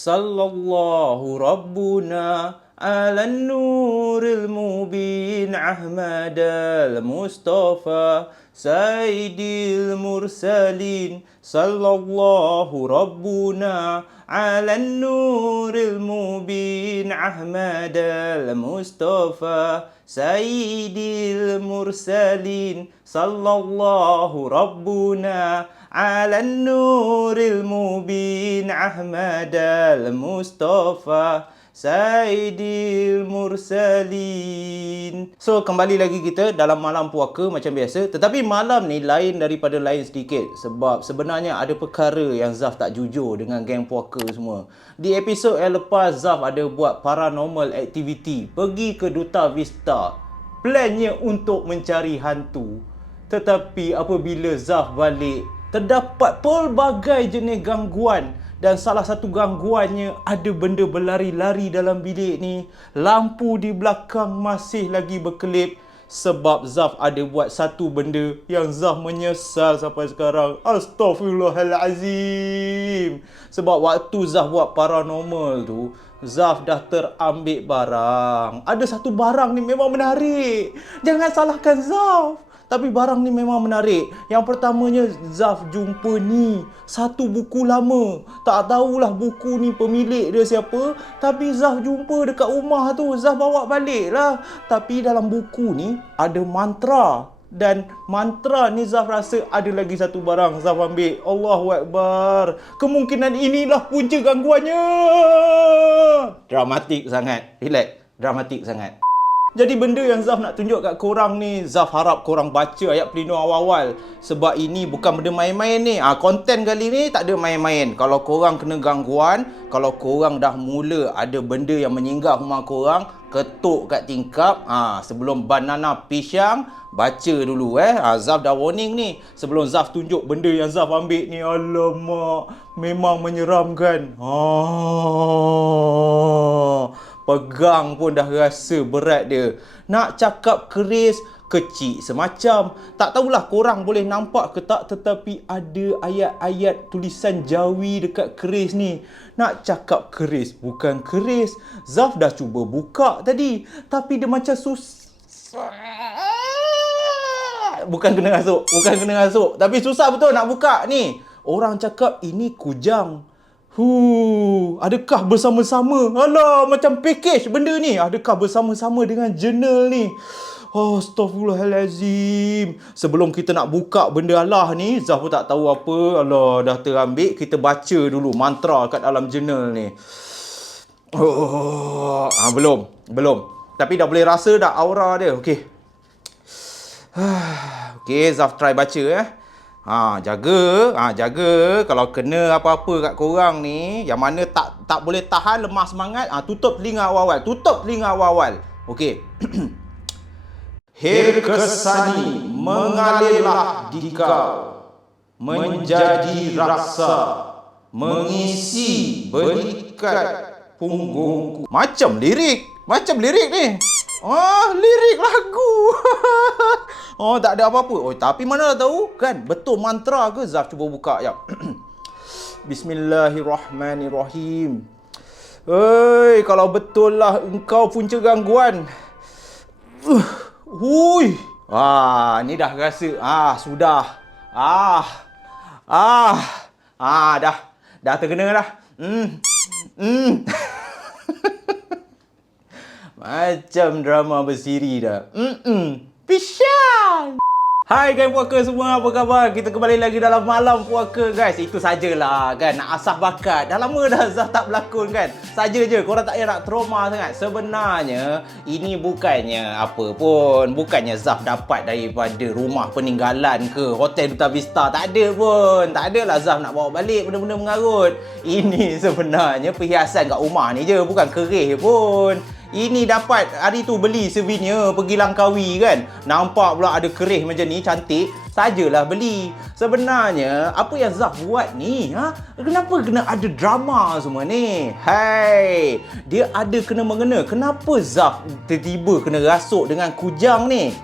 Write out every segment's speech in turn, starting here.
Sallallahu Rabbuna ala nuril mubin Ahmad al-Mustafa Sayyidil Mursalin. Sallallahu Rabbuna ala nuril mubin Ahmad al-Mustafa Sayyidil Mursalin. Sallallahu Rabbuna ala nuril mubin Ahmad al-Mustafa Sayyidil Mursalin. So, kembali lagi kita dalam malam puaka macam biasa. Tetapi malam ni lain daripada lain sedikit. Sebab sebenarnya ada perkara yang Zaf tak jujur dengan geng puaka semua. Di episod yang lepas, Zaf ada buat paranormal activity. Pergi ke Duta Vista. Plannya untuk mencari hantu. Tetapi apabila Zaf balik, terdapat pelbagai jenis gangguan. Dan salah satu gangguannya, ada benda berlari-lari dalam bilik ni. Lampu di belakang masih lagi berkelip. Sebab Zaf ada buat satu benda yang Zaf menyesal sampai sekarang. Astaghfirullahalazim. Sebab waktu Zaf buat paranormal tu, Zaf dah terambil barang. Ada satu barang ni memang menarik. Jangan salahkan Zaf. Tapi barang ni memang menarik. Yang pertamanya, Zaf jumpa ni satu buku lama. Tak tahulah buku ni pemilik dia siapa. Tapi Zaf jumpa dekat rumah tu. Zaf bawa balik lah. Tapi dalam buku ni ada mantra. Dan mantra ni Zaf rasa ada lagi satu barang. Zaf ambil. Allahu Akbar. Kemungkinan inilah punca gangguannya. Dramatik sangat. Relax. Dramatik sangat. Jadi benda yang Zaf nak tunjuk kat korang ni, Zaf harap korang baca ayat pelindung awal-awal. Sebab ini bukan benda main-main ni. Konten kali ni tak ada main-main. Kalau korang kena gangguan, kalau korang dah mula ada benda yang menyinggah rumah korang, ketuk kat tingkap. Sebelum banana pisang, baca dulu Zaf dah warning ni. Sebelum Zaf tunjuk benda yang Zaf ambil ni. Alamak, memang menyeramkan. Pegang pun dah rasa berat dia. Nak cakap keris, kecil semacam. Tak tahulah korang boleh nampak ke tak, tetapi ada ayat-ayat tulisan Jawi dekat keris ni. Nak cakap keris, bukan keris. Zaf dah cuba buka tadi, tapi dia macam susah. Bukan kena rasuk. Tapi susah betul nak buka ni. Orang cakap ini kujang. Adakah bersama-sama? Alah, macam package benda ni. Adakah bersama-sama dengan jurnal ni? Astaghfirullahalazim. Sebelum kita nak buka benda Allah ni, Zaf pun tak tahu apa. Alah, dah terambil. Kita baca dulu mantra kat dalam jurnal ni. Belum. Tapi dah boleh rasa dah aura dia. Okey. Okey, Zaf try baca jaga kalau kena apa-apa kat korang ni, yang mana tak boleh tahan, lemah semangat, tutup telinga awal-awal. Okey. Hir kesani mengalirlah di kau, menjadi raksa, mengisi berikat punggungku. Macam lirik ni. Lirik lagu. Tak ada apa-apa. Tapi mana dah tahu kan betul mantra ke? Zaf cuba buka jap. Bismillahirrahmanirrahim. Kalau betul lah engkau punca gangguan. Ni dah rasa. Sudah. Dah terkena dah. Macam drama bersiri dah. Pisang. Hai geng puaka semua, apa khabar? Kita kembali lagi dalam malam puaka guys. Itu sajalah kan, nak asah bakat. Dah lama dah Zaf tak berlakon kan. Saja je, korang tak payah nak trauma sangat. Sebenarnya ini bukannya apa pun. Bukannya Zaf dapat daripada rumah peninggalan ke Hotel Duta Vista. Tak ada pun. Tak adalah Zaf nak bawa balik benda-benda mengarut. Ini sebenarnya perhiasan kat rumah ni je, bukan keris pun. Ini dapat hari tu beli souvenir pergi Langkawi kan. Nampak pula ada keris macam ni cantik. Sajalah beli. Sebenarnya apa yang Zaf buat ni? Kenapa kena ada drama semua ni? Hai, dia ada kena-mengena. Kenapa Zaf tiba-tiba kena rasuk dengan kujang ni?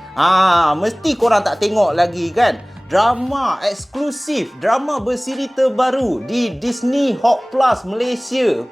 Mesti korang tak tengok lagi kan. drama eksklusif, drama bersiri terbaru di Disney Hot Plus Malaysia.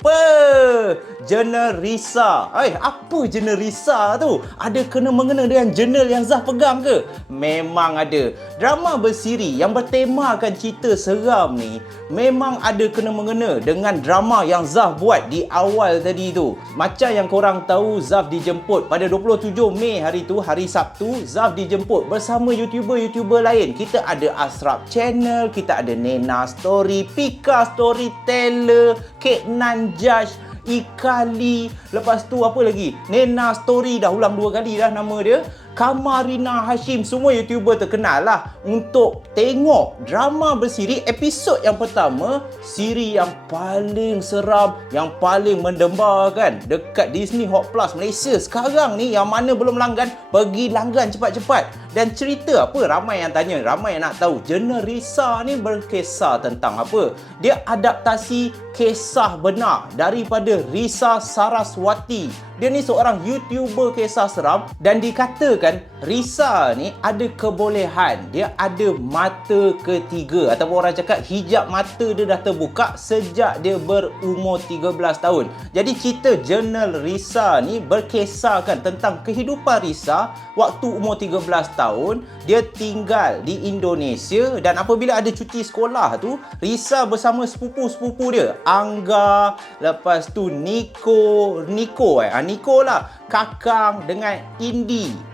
Jurnal Risa. Apa Jurnal Risa tu? Ada kena-mengena dengan jurnal yang Zaf pegang ke? Memang ada. Drama bersiri yang bertemakan cerita seram ni memang ada kena-mengena dengan drama yang Zaf buat di awal tadi tu. Macam yang korang tahu, Zaf dijemput pada 27 Mei hari tu, hari Sabtu. Zaf dijemput bersama YouTuber-YouTuber lain. Kita ada Asrap Channel, kita ada Nena Story, Pika Storyteller, Kek Nan Judge, Ikali, lepas tu apa lagi? Nena Story, dah ulang 2 kali dah nama dia. Kamarina Hashim, semua YouTuber terkenal lah untuk tengok drama bersiri episod yang pertama, siri yang paling seram, yang paling mendembarkan dekat Disney Hot Plus Malaysia sekarang ni. Yang mana belum langgan, pergi langgan cepat-cepat. Dan cerita apa? Ramai yang tanya, ramai yang nak tahu. Jurnal Risa ni berkisah tentang apa? Dia adaptasi kisah benar daripada Risa Saraswati. Dia ni seorang YouTuber kisah seram dan dikatakan Risa ni ada kebolehan. Dia ada mata ketiga, ataupun orang cakap hijab mata dia dah terbuka sejak dia berumur 13 tahun. Jadi cerita Jurnal Risa ni berkisahkan tentang kehidupan Risa waktu umur 13 tahun. Dia tinggal di Indonesia dan apabila ada cuti sekolah tu, Risa bersama sepupu-sepupu dia, Angga, lepas tu Niko lah, Kakang dengan Indi.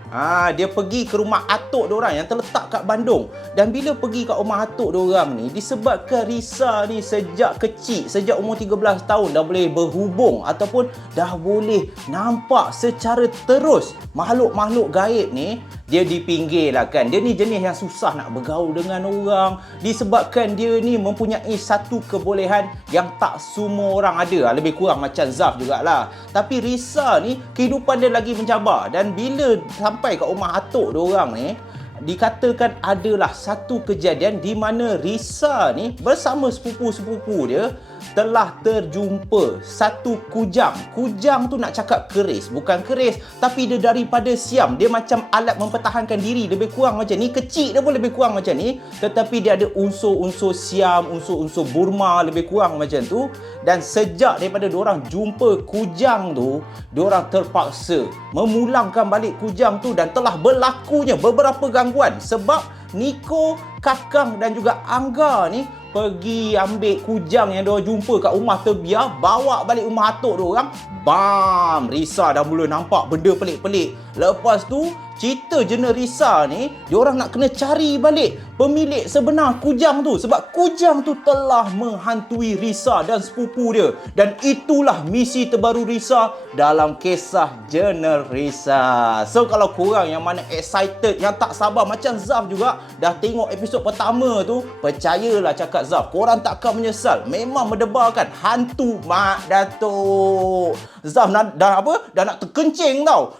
Dia pergi ke rumah atuk diorang yang terletak kat Bandung. Dan bila pergi kat rumah atuk diorang ni, disebabkan Risa ni sejak kecil, sejak umur 13 tahun dah boleh berhubung ataupun dah boleh nampak secara terus makhluk-makhluk gaib ni, dia dipinggirkan. Dia ni jenis yang susah nak bergaul dengan orang, disebabkan dia ni mempunyai satu kebolehan yang tak semua orang ada. Lebih kurang macam Zaf jugalah. Tapi Risa ni kehidupan dia lagi mencabar. Dan bila sampai kat rumah atuk diorang ni, dikatakan adalah satu kejadian di mana Risa ni bersama sepupu-sepupu dia telah terjumpa satu kujang. Kujang tu nak cakap keris, bukan keris, tapi dia daripada siam. Dia macam alat mempertahankan diri, lebih kurang macam ni. Kecil dia pun lebih kurang macam ni, tetapi dia ada unsur-unsur siam, unsur-unsur Burma, lebih kurang macam tu. Dan sejak daripada diorang jumpa kujang tu, diorang terpaksa memulangkan balik kujang tu dan telah berlakunya beberapa gangguan. Sebab Niko, Kakang dan juga Angga ni pergi ambil kujang yang diorang jumpa kat rumah terbiar, bawa balik rumah atuk diorang. Bam! Risa dah mula nampak benda pelik-pelik. Lepas tu, cerita Jurnal Risa ni, diorang nak kena cari balik pemilik sebenar kujang tu. Sebab kujang tu telah menghantui Risa dan sepupu dia. Dan itulah misi terbaru Risa dalam kisah Jurnal Risa. So, kalau korang yang mana excited, yang tak sabar macam Zaf juga, dah tengok episod pertama tu, percayalah cakap Zaf, korang takkan menyesal. Memang mendebarkan hantu Mak Datuk. Zaf dah nak terkencing tau.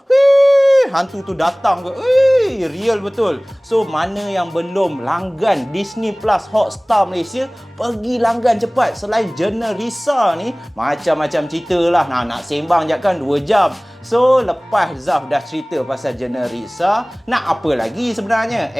Hantu tu datang ke? Real betul. So, mana yang belum langgan Disney Plus Hotstar Malaysia, pergi langgan cepat. Selain Jurnal Risa ni, macam-macam cerita lah. Nak sembang je kan 2 jam. So, lepas Zaf dah cerita pasal Jurnal Risa, nak apa lagi sebenarnya?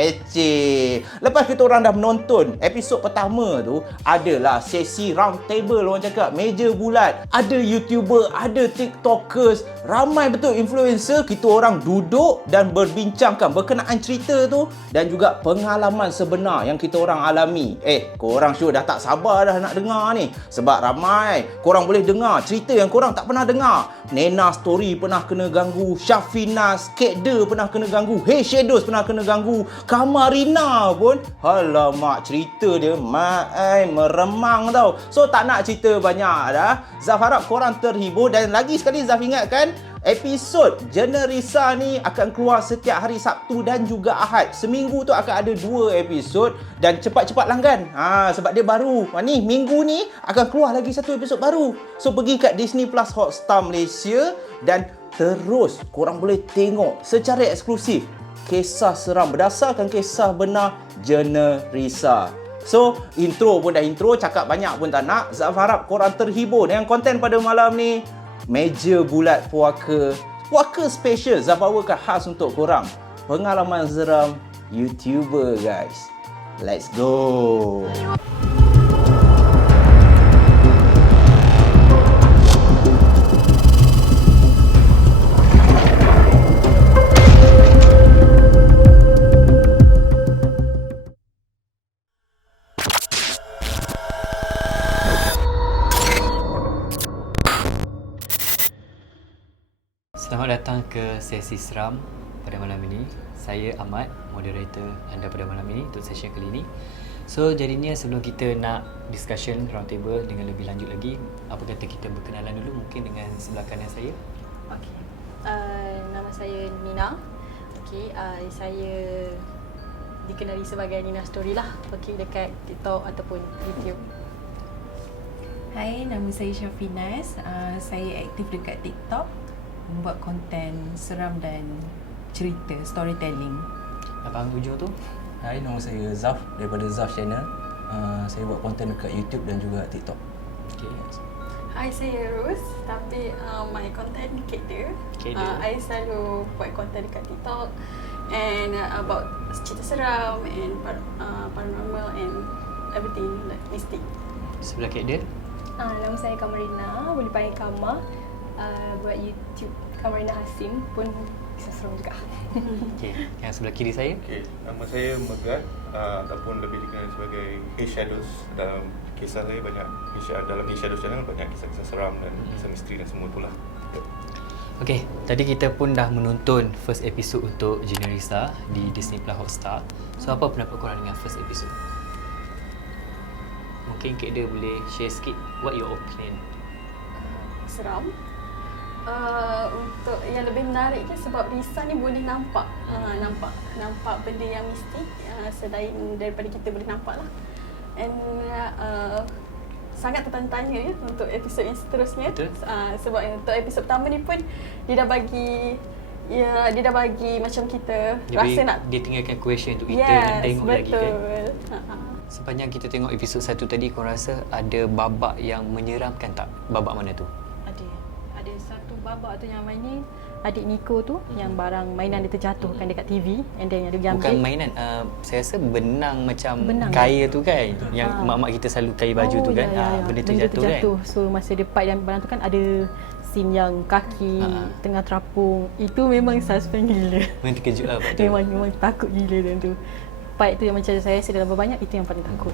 Lepas kita orang dah menonton episod pertama tu, adalah sesi round table, orang cakap meja bulat. Ada YouTuber, ada TikTokers, ramai betul influencer. Kita orang duduk dan berbincangkan berkenaan cerita tu dan juga pengalaman sebenar yang kita orang alami. Korang sure dah tak sabar dah nak dengar ni. Sebab ramai korang boleh dengar cerita yang korang tak pernah dengar. Nena Story pernah kena ganggu, Syafinas, Kekda pernah kena ganggu, Hey Shadows pernah kena ganggu, Kamarina pun, alamak, cerita dia meremang tau. So, tak nak cerita banyak dah. Zaf harap korang terhibur. Dan lagi sekali Zaf ingatkan, episod Jurnal Risa ni akan keluar setiap hari Sabtu dan juga Ahad. Seminggu tu akan ada 2 episod dan cepat-cepat langgan. Sebab dia baru. Ni minggu ni akan keluar lagi 1 episod baru. So, pergi kat Disney Plus Hotstar Malaysia dan terus korang boleh tengok secara eksklusif kisah seram berdasarkan kisah benar Jurnal Risa. So, intro pun dah intro, cakap banyak pun tak nak. Zaf harap korang terhibur dengan konten pada malam ni. Meja bulat puaka special Zaf bawakan khas untuk korang. Pengalaman seram YouTuber guys. Let's go. Selamat datang ke sesi seram pada malam ini. Saya Ahmad, moderator anda pada malam ini untuk sesi kali ini. So, jadinya sebelum kita nak discussion round table dengan lebih lanjut lagi, apa kata kita berkenalan dulu mungkin dengan sebelah kanan saya. Okey. Nama saya Nina. Okey, saya dikenali sebagai Nina Story lah. Okey, dekat TikTok ataupun YouTube. Hai, nama saya Syafinas. Saya aktif dekat TikTok, membuat konten seram dan cerita, storytelling. Abang hujung tu? Hai, nama saya Zaf daripada Zaf Channel. Saya buat konten dekat YouTube dan juga TikTok. Okay. Hai, saya Rose. Tapi my content Keda. I selalu buat konten dekat TikTok and about cerita seram and paranormal and everything like mystic. Sebelah kek dia? Nama saya Kamarina, boleh panggil Kama. Buat YouTube Kamarina Hasim pun bisa seram juga. Okay. Yang sebelah kiri saya? Okay, nama saya Megat ataupun lebih dikenali sebagai Hey Shadows. Dalam kisah saya banyak dalam Hey Shadows channel banyak kisah-kisah seram dan kisah misteri dan semua itulah. Okay, tadi kita pun dah menonton first episode untuk Generisa di Disney Plus Hotstar. So, apa pendapat korang dengan first episode? Mungkin Kak dia boleh share sikit what your opinion. Seram. Untuk yang lebih menarik je sebab Risa ni boleh nampak nampak benda yang mistik selain daripada kita boleh nampak lah. And sangat tertanya ya untuk episod yang seterusnya. Sebab untuk episod pertama ni pun dia dah bagi macam kita rasa nak dia tinggalkan question untuk kita nak tengok betul. lagi kan. Sepanjang kita tengok episod 1 tadi, korang rasa ada babak yang menyeramkan tak? Babak mana tu? Ada satu babak tu yang main adik Niko tu yang barang mainan dia terjatuhkan dekat TV and then dia diambil. Bukan mainan, saya rasa benang macam Benang. kail tu kan, yang mak-mak kita selalu kail baju tu kan. Benda tu jatuh kan. So masa dia fight dan barang tu kan ada scene yang kaki tengah terapung. Itu memang suspense gila. Memang terkejut lah part tu. Memang takut gila dan tu. Fight tu yang macam saya rasa dalam banyak itu yang paling takut.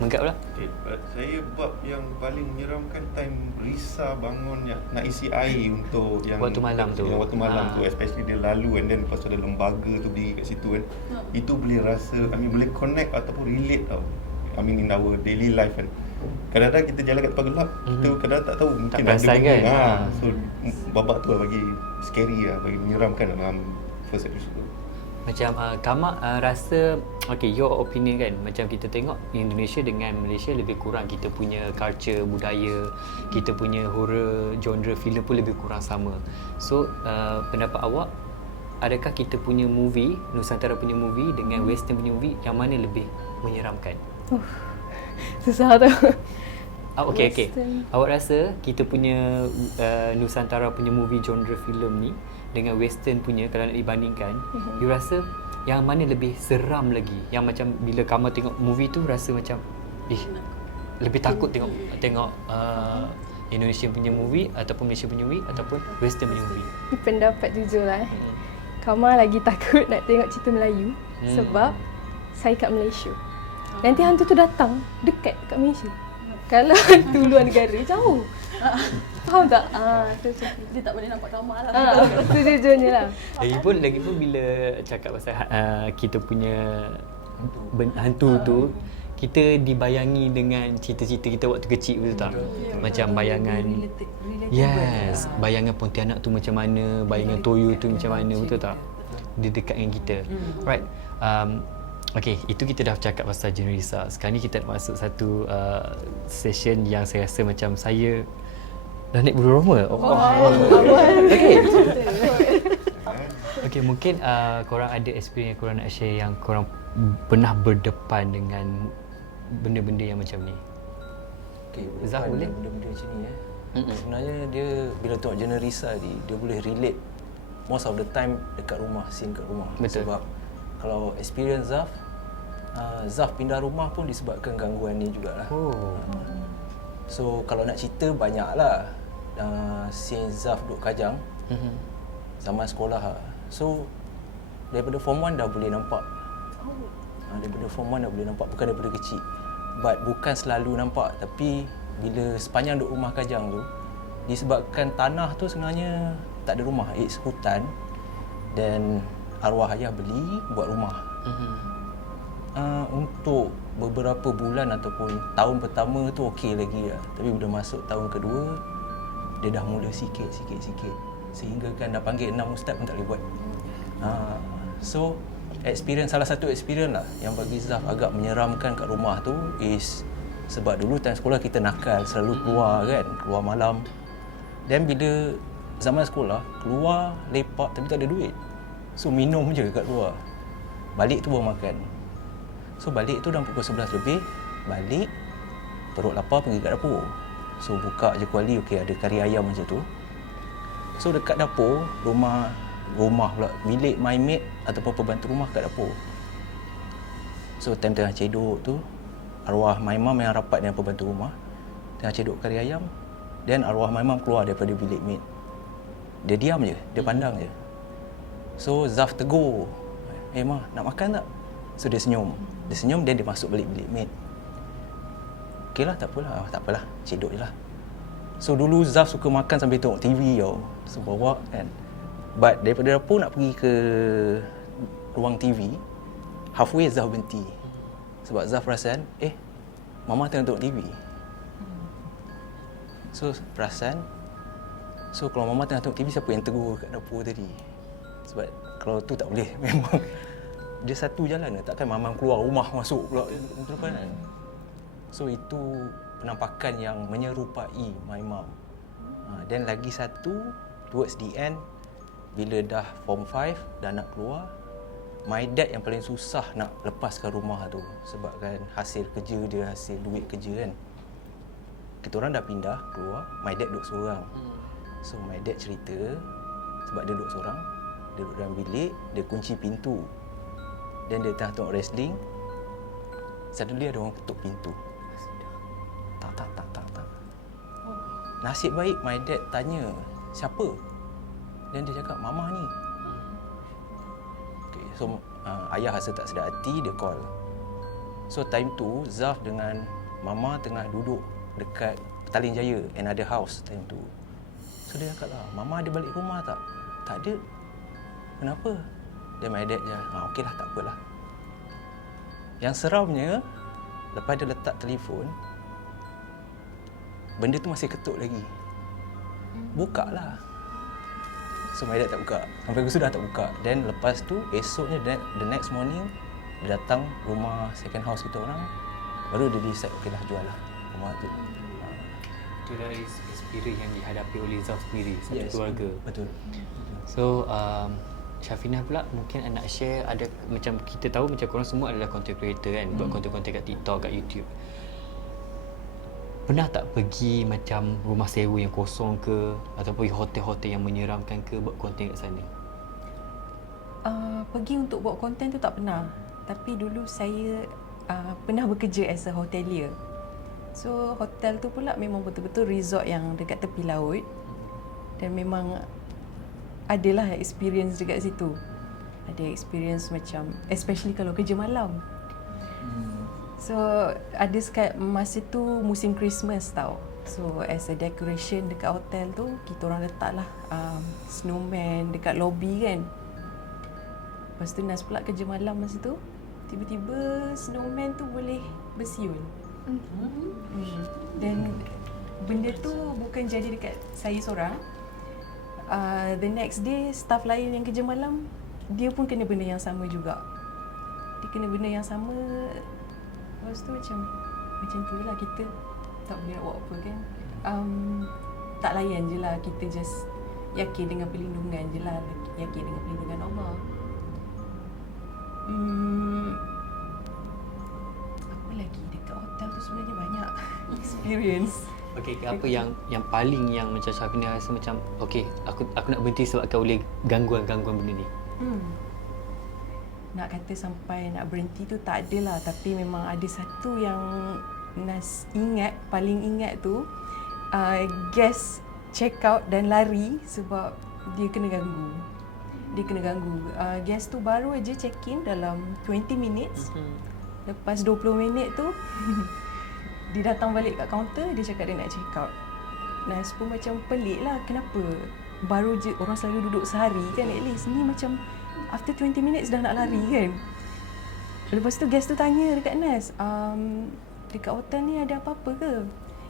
Menggap lah. Okay, saya bab yang paling menyeramkan time Risa bangun nak isi air untuk yang waktu malam tu. Yang waktu malam tu, especially dia lalu and then lepas tu ada lembaga tu berdiri kat situ kan. Itu boleh rasa, boleh connect ataupun relate tau. In our daily life kan. Kadang-kadang kita jalan kat tempat gelap, kita kadang tak tahu mungkin tak ada benda kan? So babak tu bagi scary lah, bagi menyeramkan dalam first episode tu. Macam Kamak rasa, okay, your opinion kan, macam kita tengok Indonesia dengan Malaysia lebih kurang kita punya culture, budaya, kita punya horror, genre filem pun lebih kurang sama. So, pendapat awak, adakah kita punya movie, Nusantara punya movie dengan Western punya movie, yang mana lebih menyeramkan? Susah tu. Okay. Awak rasa kita punya Nusantara punya movie genre filem ni dengan Western punya, kalau nak dibandingkan, you rasa yang mana lebih seram lagi? Yang macam bila kamu tengok movie tu rasa macam lebih takut tengok Indonesia punya movie ataupun Malaysia punya movie ataupun Western punya movie? Ini pendapat jujur lah. Kama lagi takut nak tengok cerita Melayu sebab saya kat Malaysia. Nanti hantu tu datang dekat kat Malaysia. Kalau hantu luar negara jauh. Faham tak? Dia tak boleh nampak kamar lah. Sejujurnya lah. Lagipun bila cakap pasal kita punya hantu tu, kita dibayangi dengan cerita-cerita kita waktu kecil, betul tak? Macam bayangan bayangan Pontianak tu macam mana, bayangan Toyo tu macam mana, betul tak? Dia dekat dengan kita. Right. Okay, itu kita dah cakap pasal Generisa. Sekarang ni kita nak masuk satu session yang saya rasa macam saya dah naik bulu roma. Okay, mungkin korang ada experience yang korang nak share yang korang pernah berdepan dengan benda-benda yang macam ni. Okay, Zaf, boleh? Benda-benda macam ni sebenarnya dia bila tengok Generisa ni, dia boleh relate most of the time dekat rumah, scene kat rumah. Betul. Sebab kalau experience Zaf, Zaf pindah rumah pun disebabkan gangguan ni jugalah. So kalau nak cerita banyaklah. Since Zaf duduk Kajang, zaman sekolah. So daripada form 1 dah boleh nampak. Daripada form 1 dah boleh nampak, bukan daripada kecil. But bukan selalu nampak, tapi bila sepanjang duduk rumah Kajang tu, disebabkan tanah tu sebenarnya tak ada rumah, it's hutan. Dan arwah ayah beli buat rumah. Untuk beberapa bulan ataupun tahun pertama tu okey lagi lah. Tapi bila masuk tahun kedua, dia dah mula sikit. Sehingga kan dah panggil 6 ustaz pun tak boleh buat. So salah satu experience lah yang bagi Zaf agak menyeramkan kat rumah tu is sebab dulu time sekolah kita nakal, selalu keluar kan, keluar malam. Dan bila zaman sekolah, keluar lepak tapi tak ada duit. So minum je kat luar. Balik tu baru makan. So balik tu dalam pukul 11 lebih, balik, perut lapar pergi kat dapur. So buka je kuali, okey ada kari ayam macam tu. So dekat dapur, rumah pula, bilik my maid ataupun pembantu rumah kat dapur. So time tengah cedok tu, arwah my mum yang rapat dengan pembantu rumah tengah cedok kari ayam, dan arwah my mum keluar daripada bilik maid. Dia diam je, dia pandang je. So Zaf tegur, Ma, nak makan tak? So dia senyum, dan dia masuk balik bilik maid. Okey lah, tak apalah, cedok je lah. So dulu Zaf suka makan sambil tengok TV tau. So bawa kan. But daripada dapur nak pergi ke ruang TV, halfway Zaf berhenti. Sebab Zaf perasan, Mama tengah tengok TV. So perasan, so kalau Mama tengah tengok TV, siapa yang tegur kat dapur tadi? Sebab kalau tu tak boleh, memang dia satu jalan, takkan Mama keluar rumah masuk pula kan. So itu penampakan yang menyerupai my mum. Dan lagi satu, towards the end, bila dah form 5, dah nak keluar, my dad yang paling susah nak lepaskan rumah tu. Sebab kan hasil kerja dia, hasil duit kerja kan. Kita orang dah pindah keluar, my dad duduk seorang. So my dad cerita, sebab dia duduk seorang, dia duduk dalam bilik, dia kunci pintu. Dan dia tengah tengok wrestling, suddenly ada orang ketuk pintu. Tak. Nasib baik my dad tanya, siapa? Dan dia cakap, Mama ni. Okay, so ayah rasa tak sedar hati, dia call. So time tu Zaf dengan Mama tengah duduk dekat Petaling Jaya, another house time tu. So dia cakap lah, Mama ada balik rumah tak? Tak ada. Kenapa? Dan my dad je, okey lah, tak apalah. Yang seramnya, lepas dia letak telefon, benda tu masih ketuk lagi. Buka lah. So my dad tak buka. Sampai sudah tak buka. Dan lepas tu, esoknya, the next morning, dia datang rumah second house kita orang. Baru dia decide, okey lah, jual lah rumah tu. Itu adalah experience yang dihadapi oleh Zaf sendiri, satu keluarga. Betul. So, Syafinah pula mungkin nak share, ada macam kita tahu macam korang semua adalah content creator kan, buat konten-konten kat TikTok, kat YouTube. Pernah tak pergi macam rumah sewa yang kosong ke, ataupun hotel-hotel yang menyeramkan ke, buat konten kat sana? Pergi untuk buat konten tu tak pernah. Tapi dulu saya pernah bekerja as a hotelier. So hotel tu pula memang betul-betul resort yang dekat tepi laut. Dan memang adalah experience dekat situ. Ada experience macam, especially kalau kerja malam. So ada masa tu musim Christmas tau. So as a decoration dekat hotel tu, kita orang letaklah snowman dekat lobby kan. Lepas tu Nas pula kerja malam masa tu, tiba-tiba snowman tu boleh bersiul. Dan benda tu bukan jadi dekat saya seorang. The next day, staff lain yang kerja malam, dia pun kena benda yang sama juga. Dia kena benda yang sama. Lepas tu macam tu lah, kita tak boleh nak buat apa kan. Tak layan je lah, kita just yakin dengan perlindungan je lah. Yakin dengan perlindungan Allah. Apa lagi dekat hotel tu sebenarnya banyak experience. Okey, apa yang paling yang macam Syafinah rasa macam okey, aku nak berhenti sebabkan oleh gangguan benda ni? nak kata sampai nak berhenti tu tak adalah, tapi memang ada satu yang Nas ingat, paling ingat tu guest check out dan lari sebab dia kena ganggu. Guest tu baru aja check in dalam 20 minutes. Lepas 20 minit tu dia datang balik kat kaunter, dia cakap dia nak check out. Nas pun macam pelik lah, kenapa baru je orang selalu duduk sehari kan, at least ni macam after 20 minutes dah nak lari kan. Lepas tu guest tu tanya dekat Nas, dekat hotel ni ada apa-apa ke?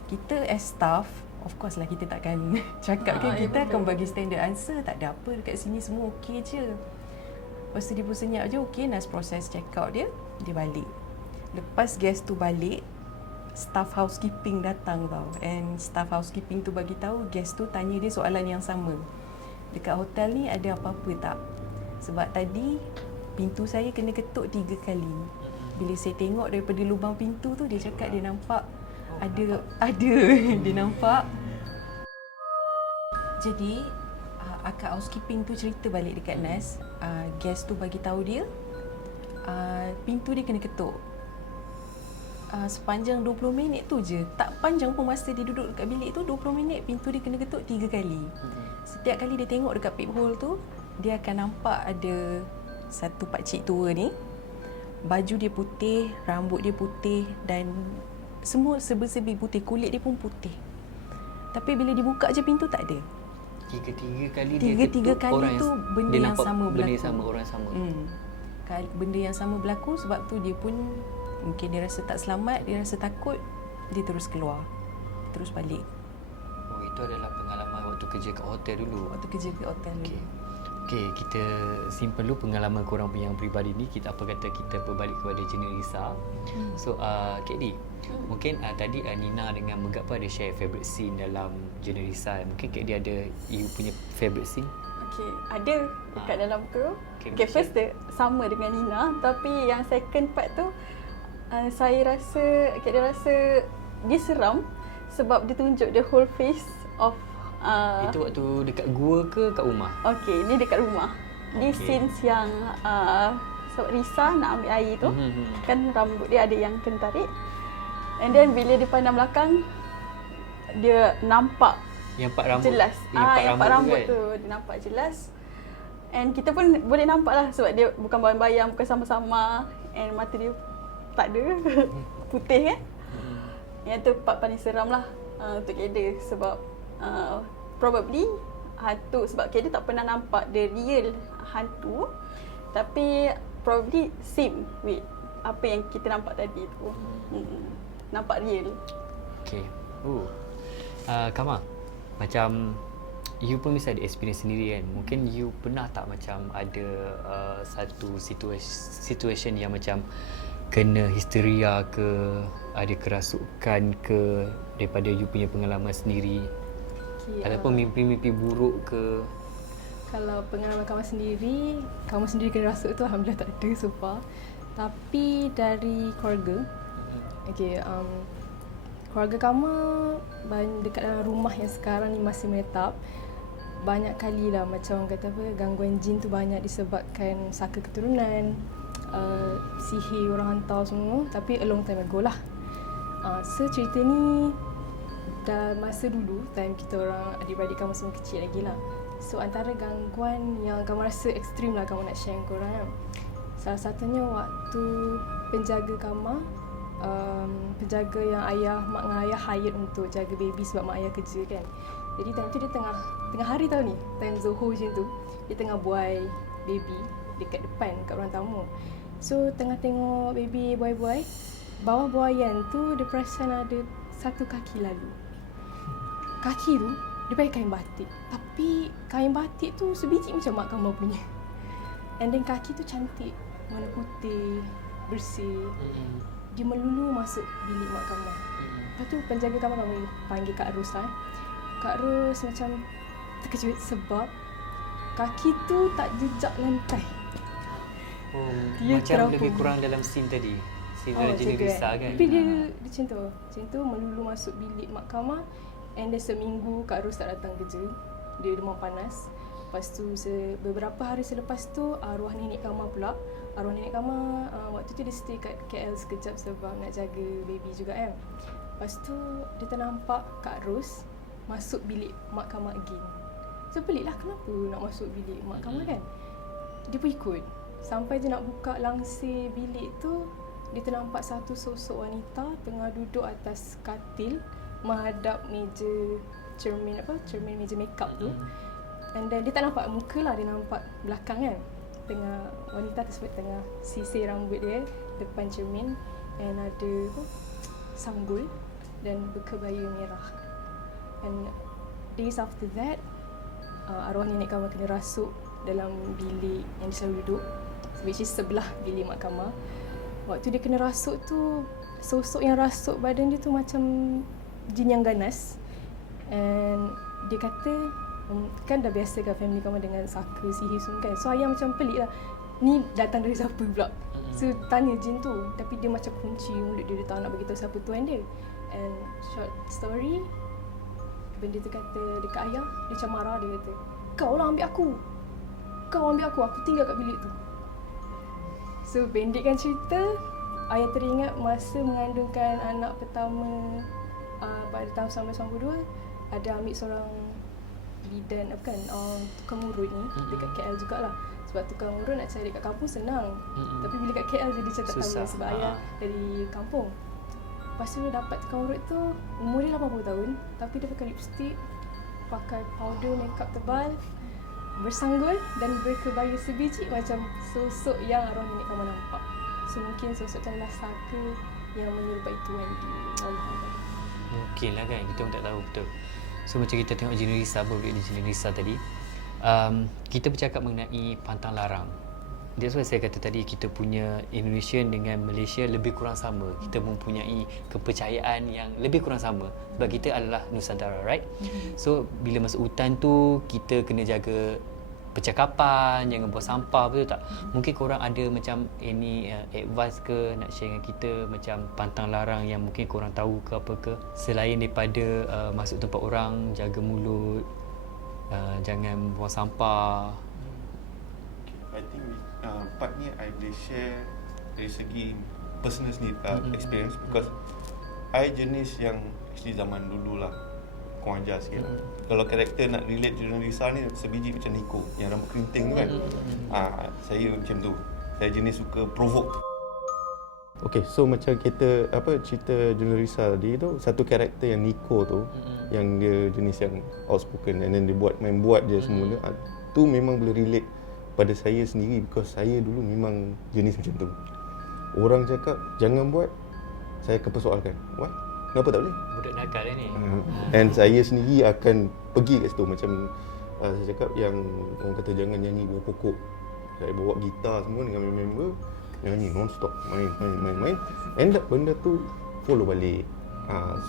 Kita as staff, of course lah kita takkan cakap kan, kita akan bagi standard answer, tak ada apa dekat sini, semua okey je. Lepas tu dia pun senyap je, okey. Nas proses check out dia balik. Lepas guest tu balik, staff housekeeping datang tau, and staff housekeeping tu bagi tahu guest tu tanya dia soalan yang sama. Dekat hotel ni ada apa-apa tak? Sebab tadi pintu saya kena ketuk 3 kali. Bila saya tengok daripada lubang pintu tu, dia cakap dia nampak ada dia nampak. Jadi akak housekeeping tu cerita balik dekat Nas, guest tu bagi tahu dia pintu dia kena ketuk. Sepanjang 20 minit tu je, tak panjang pun masa dia duduk dekat bilik tu, 20 minit pintu dia kena ketuk 3 kali. Setiap kali dia tengok dekat peephole tu, dia akan nampak ada satu pakcik tua ni, baju dia putih, rambut dia putih dan semua serba-serbi putih, kulit dia pun putih. Tapi bila dibuka je pintu tak ada. Tiga kali kali tu benda yang sama berlaku. Benda yang sama, orang sama. Benda yang sama berlaku, sebab tu dia pun mungkin dia rasa tak selamat, dia rasa takut, dia terus keluar, terus balik. Oh, itu adalah pengalaman waktu kerja kat hotel dulu. Waktu kerja kat hotel dulu. Okey, kita simpan dulu pengalaman korang yang peribadi ni. Kita kita berbalik kepada Jenny Risa. So, Kak Di, mungkin tadi Nina dengan Megap pun ada share favourite scene dalam Jenny Risa. Mungkin Kak Di ada you punya favourite scene? Okay, ada dekat dalam tu. Okay, first dia sama dengan Nina, tapi yang second part tu saya rasa, Kak dia rasa dia seram sebab dia tunjuk the whole face of itu waktu dekat gua ke kat rumah? Okay, ni dekat rumah. Ni scenes yang sebab Risa nak ambil air tu, kan rambut dia ada yang kena tarik. And then bila dia pandang belakang, dia nampak yang part rambut jelas. Yang part rambut tu dia nampak jelas. And kita pun boleh nampak lah sebab dia bukan bayang-bayang, bukan sama-sama. And mata dia tak ada, putih kan. Yang tu part paling seram lah untuk Keda sebab probably hantu, sebab Keda tak pernah nampak the real hantu, tapi probably same with apa yang kita nampak tadi tu. Nampak real. Okay. Kama, macam you pun mesti ada experience sendiri kan. Mungkin you pernah tak macam ada satu situation yang macam kena histeria ke, ada kerasukan ke daripada you punya pengalaman sendiri? Ataupun mimpi-mimpi buruk ke? Kalau pengalaman kamu sendiri kena rasuk tu alhamdulillah tak ada so far. Tapi dari keluarga, keluarga kamu dekat dalam rumah yang sekarang ni masih menetap, banyak kali lah macam orang kata apa, gangguan jin tu banyak disebabkan saka keturunan, sihir orang hantar semua, tapi a long time ago lah. So cerita ni dah masa dulu, time kita orang adik-beradik kamu semua kecil lagi lah. So antara gangguan yang kamu rasa ekstrim lah kamu nak share dengan korang kan. Salah satunya waktu penjaga kamu, penjaga yang mak dengan ayah hire untuk jaga baby sebab mak ayah kerja kan. Jadi time tu dia tengah hari tau ni, time Zohor macam tu, dia tengah buai baby dekat depan kat ruang tamu. So tengah tengok baby buai-buai, bawah buaian tu dia perasan ada satu kaki lalu. Kaki tu dia pakai kain batik, tapi kain batik tu sebiji macam mak kamu punya. And then kaki tu cantik, warna putih, bersih. Dia melulu masuk bilik mak kamu. Lepas tu penjaga kamu panggil Kak Ros lah. Kak Ros macam terkejut sebab kaki tu tak jejak lantai. Dia macam lebih kurang dalam scene tadi. Scene dalam Jenny Risa kan. Tapi dia macam tu melulu masuk bilik mak kamu. And then seminggu Kak Ros tak datang kerja. Dia demam panas. Lepas tu beberapa hari selepas tu arwah nenek kamu pula arwah nenek Kama waktu tu dia stay kat KL sekejap sebab nak jaga baby juga kan. Lepas tu dia ternampak Kak Ros masuk bilik mak Kama again. So pelik lah, kenapa nak masuk bilik mak Kama kan. Dia pun ikut. Sampai dia nak buka langsir bilik tu, dia ternampak satu sosok wanita tengah duduk atas katil menghadap meja cermin meja makeup tu. And then dia tak nampak muka lah, dia nampak belakang kan. Tengah wanita tersebut tengah sisir rambut dia depan cermin, and ada sanggul dan berkebaya merah. And days after that, arwah nenek Kama kena rasuk dalam bilik yang dia selalu duduk, which is sebelah bilik mak Kama. Waktu dia kena rasuk tu, sosok yang rasuk badan dia tu macam jin yang ganas. And dia kata, kan dah biasa kan family Kama dengan saka, sihir semua kan. So ayah macam pelik lah, ni datang dari siapa pula. So tanya jin tu, tapi dia macam kunci mulut dia tak nak beritahu siapa tuan dia. And short story, benda tu kata dekat ayah, dia macam marah, dia kata, kau lah ambil aku, aku tinggal kat bilik tu. So pendekkan cerita, ayah teringat masa mengandungkan anak pertama pada tahun 1992, ada ambil seorang bidan tukang urut ni dekat KL jugalah. Sebab tukang urut nak cari kat kampung senang, tapi bila kat KL jadi macam tak tahu sebab ayah dari kampung. Lepas tu dia dapat tukang urut tu, umur dia 80 tahun, tapi dia pakai lipstick, pakai powder makeup tebal, bersanggul dan berkebaya sebiji macam sosok yang arwah nenek Kama nampak. So mungkin sosok tu adalah saka yang menyerupai tuan dia. Mungkin lah kan, kita pun tak tahu betul. So macam kita tengok Jin Risa, berbalik di Jin Risa tadi, kita bercakap mengenai pantang larang. That's why saya kata tadi, kita punya Indonesia dengan Malaysia lebih kurang sama. Kita mempunyai kepercayaan yang lebih kurang sama sebab kita adalah Nusantara, right? So bila masuk hutan tu, kita kena jaga percakapan, jangan buang sampah, betul tak? Mungkin korang ada macam any advice ke nak share dengan kita, macam pantang larang yang mungkin korang tahu ke apa ke, selain daripada masuk tempat orang, jaga mulut, jangan buang sampah. I think part ni I boleh share dari segi personal experience, because I jenis yang actually zaman dulu lah, kurang ajar sikit lah. Kalau karakter nak relate Jin Risa ni sebiji macam Nico yang rambut kerinting tu kan. Saya macam tu, saya jenis suka provoke. Okay, so macam kita cerita Jin Risa tadi tu, satu karakter yang Nico tu, yang dia jenis yang outspoken, and then dia main buat je semua tu memang boleh relate pada saya sendiri, because saya dulu memang jenis macam tu. Orang cakap jangan buat, saya kepersoalkan. What? Kenapa tak boleh? Budak nakal ni. And saya sendiri akan pergi kat situ. Macam saya cakap yang orang kata jangan nyanyi bawah pokok. Saya bawa gitar semua dengan member, nyanyi non-stop, main. End up benda tu follow balik.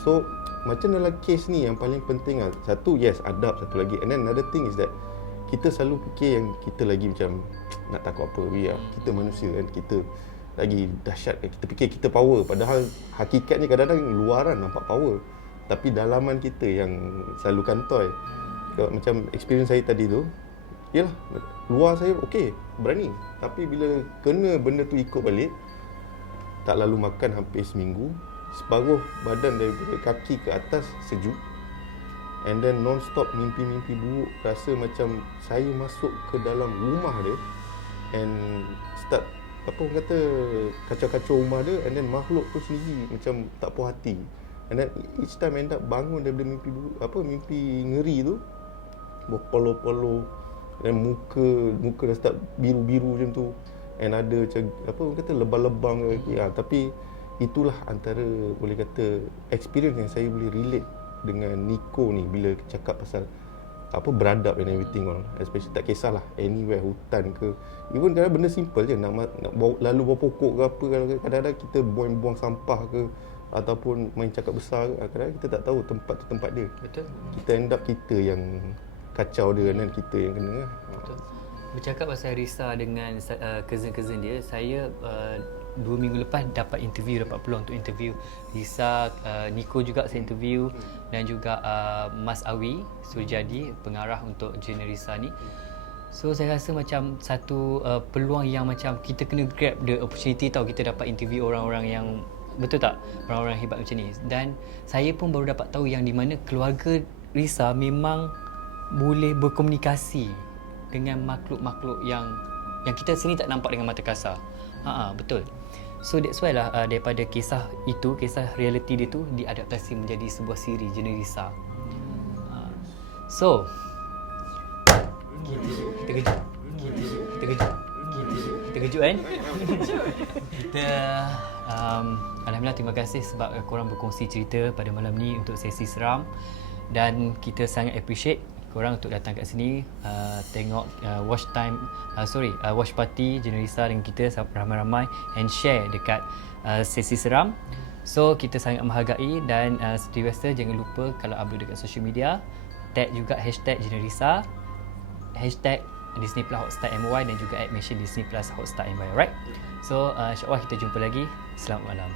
So macam dalam case ni yang paling penting satu, yes, adab, satu lagi. And then another thing is that kita selalu fikir yang kita lagi macam nak takut apa. Kita manusia kan, kita lagi dahsyat kan. Kita fikir kita power, padahal hakikatnya kadang-kadang luaran nampak power, tapi dalaman kita yang selalu kantoi. Macam experience saya tadi tu, yalah, luar saya okey, berani, tapi bila kena benda tu ikut balik, tak lalu makan hampir seminggu, separuh badan daripada kaki ke atas sejuk, and then non-stop mimpi-mimpi buruk, rasa macam saya masuk ke dalam rumah dia and start orang kata kacau-kacau rumah dia, and then makhluk tu sendiri macam tak puas hati, and then each time end up bangun daripada mimpi buruk, mimpi ngeri tu, berpolo-polo, dan muka dah start biru-biru macam tu, and ada macam orang kata lebam-lebam lagi. Tapi itulah antara boleh kata experience yang saya boleh relate dengan Nico ni bila cakap pasal beradab and everything all. Especially tak kisahlah anywhere, hutan ke, even kadang benda simple je, nak lalu bawa pokok ke apa, kadang-kadang kita buang sampah ke ataupun main cakap besar ke, kadang-kadang kita tak tahu tempat tu tempat dia. Betul. Kita end up kita yang kacau dia dan kita yang kena. Betul. Bercakap pasal Risa dengan cousin-cousin dia, saya 2 minggu lepas dapat peluang untuk interview Risa, Nico juga saya interview, dan juga Mas Awi Surjadi, pengarah untuk Jin Risa ni. So saya rasa macam satu peluang yang macam kita kena grab the opportunity tau, kita dapat interview orang-orang yang, betul tak? Orang-orang hebat macam ni. Dan saya pun baru dapat tahu yang di mana keluarga Risa memang boleh berkomunikasi dengan makhluk-makhluk yang kita sini tak nampak dengan mata kasar. Betul. So that's why lah daripada kisah itu, kisah reality dia tu diadaptasi menjadi sebuah siri jenis Risa. So kita kejut kan? Kita Alhamdulillah, terima kasih sebab korang berkongsi cerita pada malam ni untuk sesi seram, dan kita sangat appreciate korang untuk datang kat sini tengok watch party Jenarisa dengan kita ramai-ramai and share dekat sesi seram. So kita sangat menghargai, dan seperti biasa jangan lupa kalau upload dekat social media tag juga #Jenarisa, #Disney Plus Hotstar MY, dan juga @mention Disney Plus Hotstar MY. Alright, so insyaAllah kita jumpa lagi. Selamat malam.